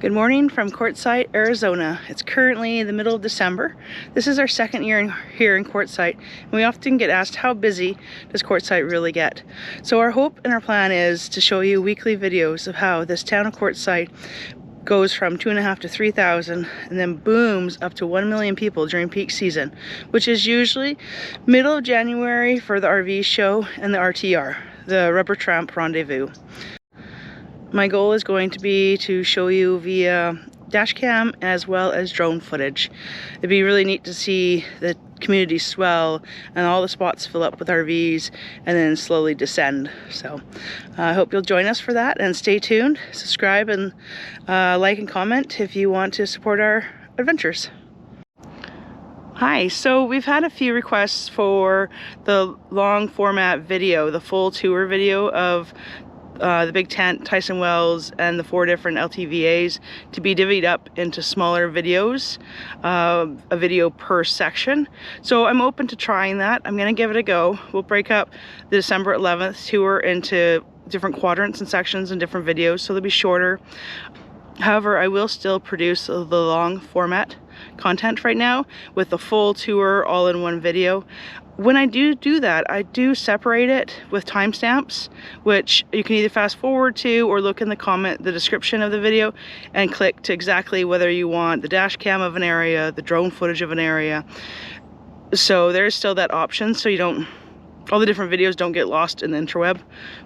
Good morning from Quartzsite, Arizona. It's currently the middle of December. This is our second year here in Quartzsite, and we often get asked how busy does Quartzsite really get. So our hope and our plan is to show you weekly videos of how this town of Quartzsite goes from 2,500 to 3,000 and then booms up to 1 million people during peak season, which is usually middle of January for the RV show and the RTR, the Rubber Tramp Rendezvous. My goal is going to be to show you via Dashcam as well as drone footage. It'd be really neat to see the community swell and all the spots fill up with RVs and then slowly descend. So I hope you'll join us for that, and stay tuned. Subscribe and like and comment if you want to support our adventures. Hi, so we've had a few requests for the long format video, the full tour video of the big tent, Tyson Wells, and the 4 different LTVAs to be divvied up into smaller videos, a video per section. So I'm open to trying that. I'm gonna give it a go. We'll break up the December 11th tour into different quadrants and sections and different videos, so they'll be shorter. However, I will still produce the long format content right now with the full tour all in one video. When I do that, I do separate it with timestamps, which you can either fast forward to or look in the description of the video and click to exactly whether you want the dash cam of an area, the drone footage of an area. So there's still that option, so you don't, all the different videos don't get lost in the interweb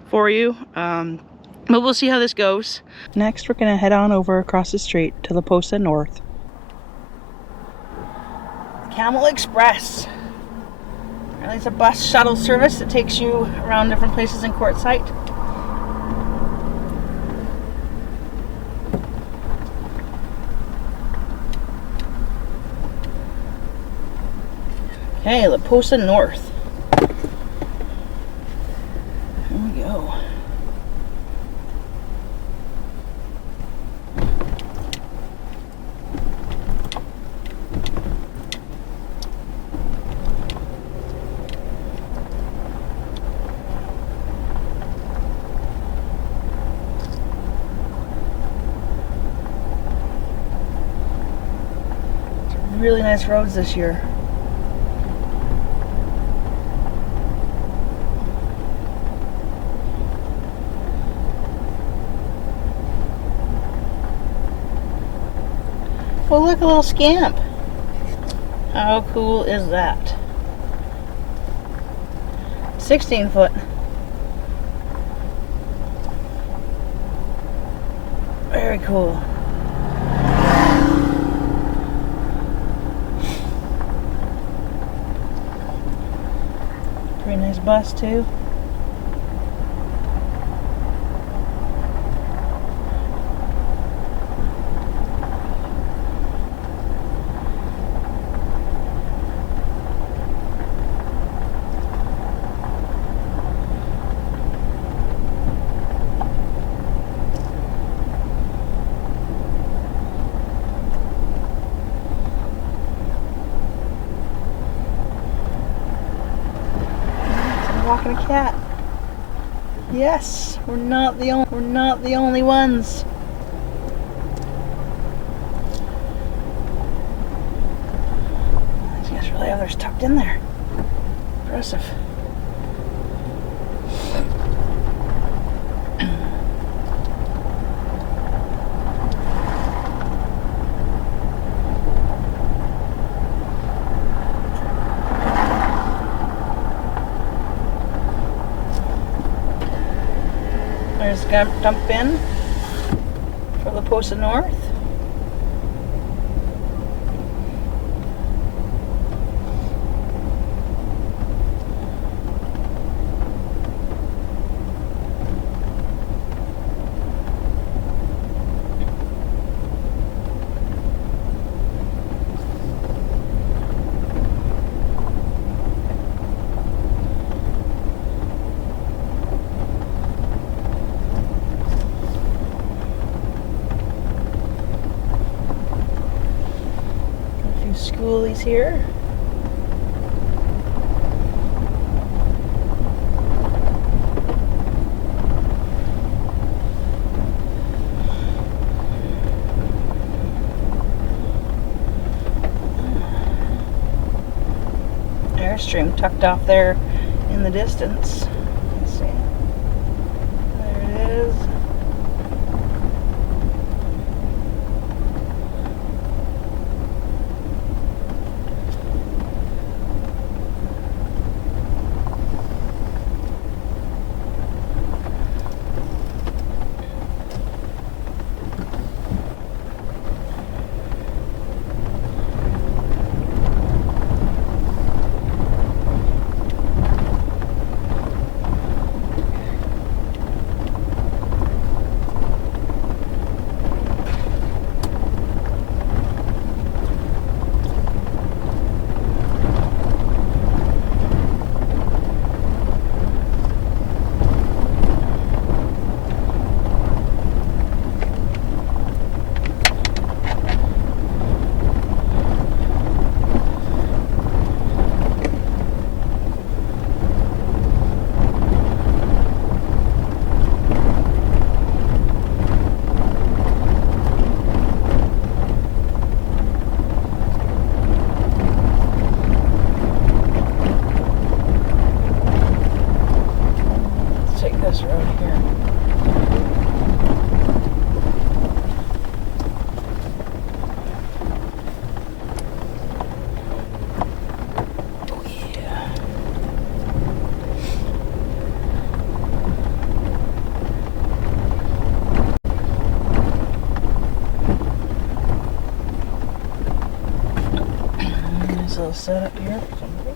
for you. But we'll see how this goes. Next, we're gonna head on over across the street to La Posa North. Camel Express. It's a bus shuttle service that takes you around different places in Quartzsite. Okay, La Posa North. Here we go. Really nice roads this year. Oh, look, a little scamp. How cool is that? 16 foot. Very cool. Pretty nice bus too. Walking a cat. Yes, we're not the only ones. These guys really have theirs tucked in there. Impressive. There's a dump bin for La Posa North. Schoolies here. Airstream tucked off there in the distance. Let's see. There it is. This road here. Oh yeah. Nice little setup here for somebody.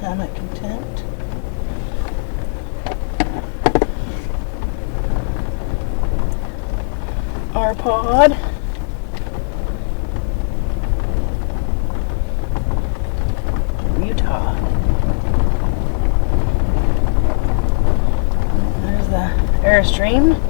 Hammock and tent. Our pod. Utah. There's the Airstream.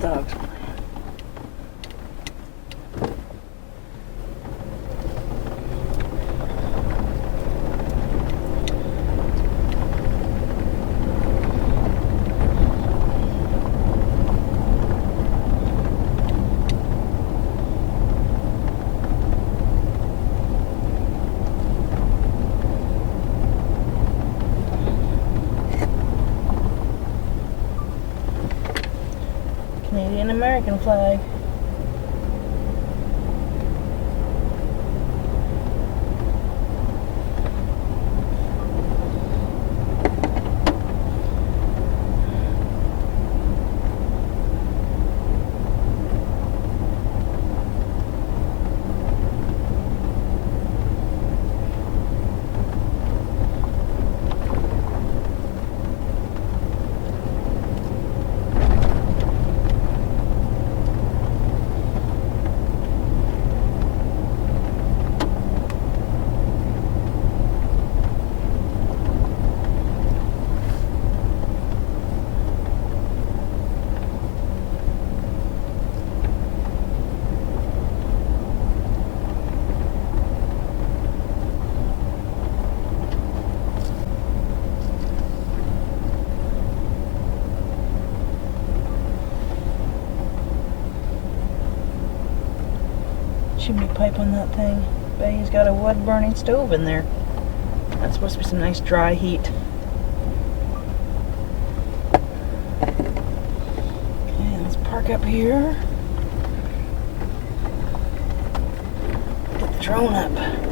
Dogs playing. Canadian American flag. Chimney pipe on that thing. Bet he's got a wood burning stove in there. That's supposed to be some nice dry heat. Okay, let's park up here. drone up.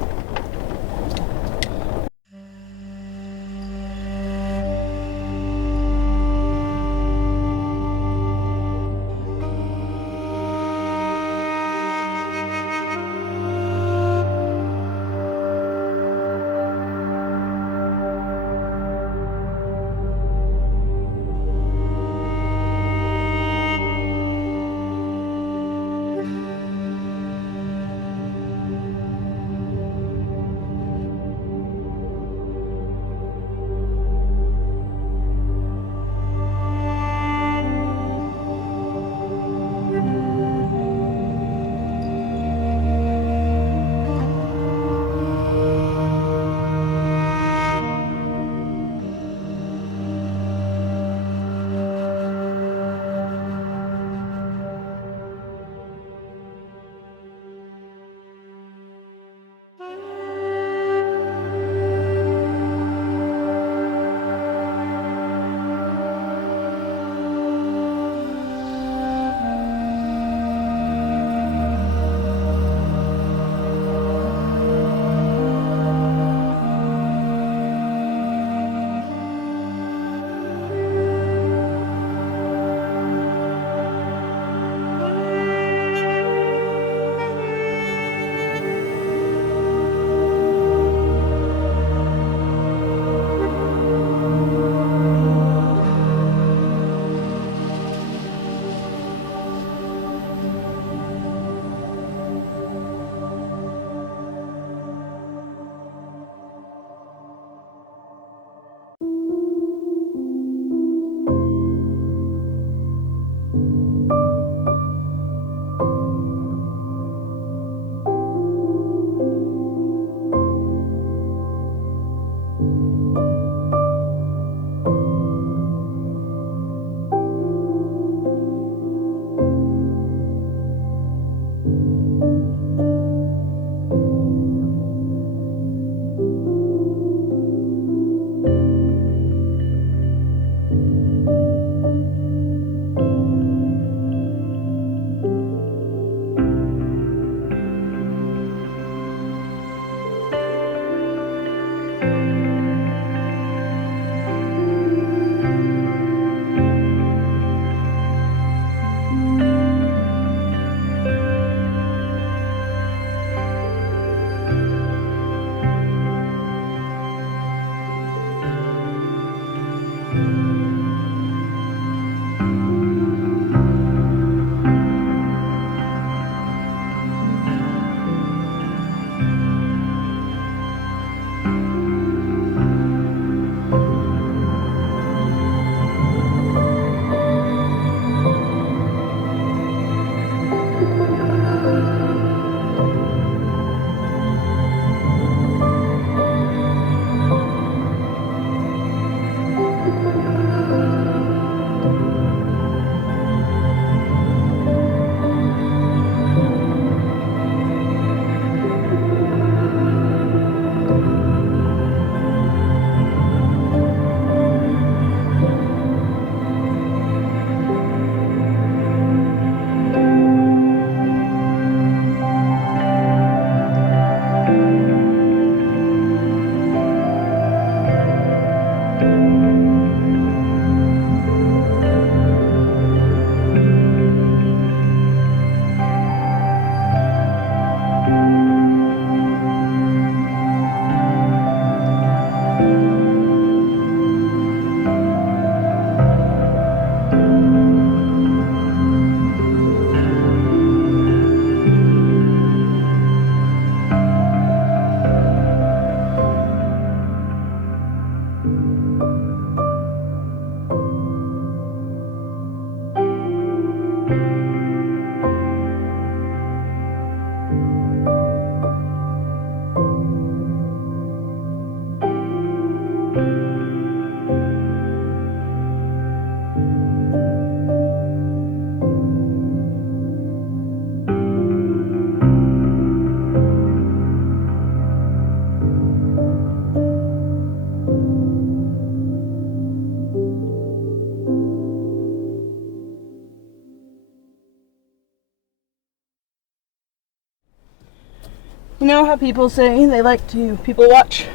know how people say they like to people watch?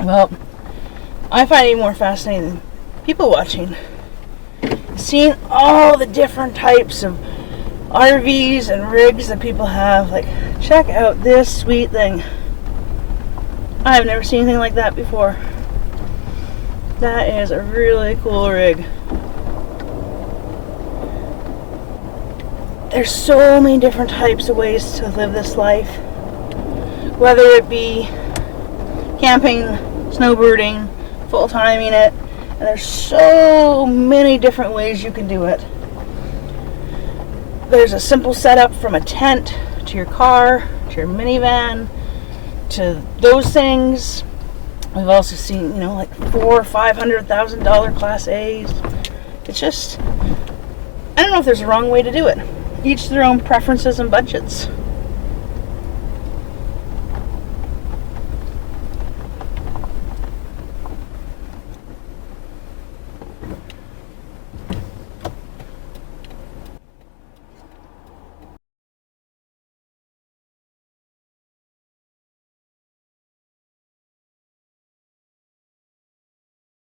Well, I find it more fascinating than people watching. Seeing all the different types of RVs and rigs that people have. Like, check out this sweet thing. I've never seen anything like that before. That is a really cool rig. There's so many different types of ways to live this life. Whether it be camping, snowbirding, full-timing it. And there's so many different ways you can do it. There's a simple setup from a tent to your car, to your minivan, to those things. We've also seen, like $400,000 or $500,000 Class A's. It's just, I don't know if there's a wrong way to do it. Each their own preferences and budgets.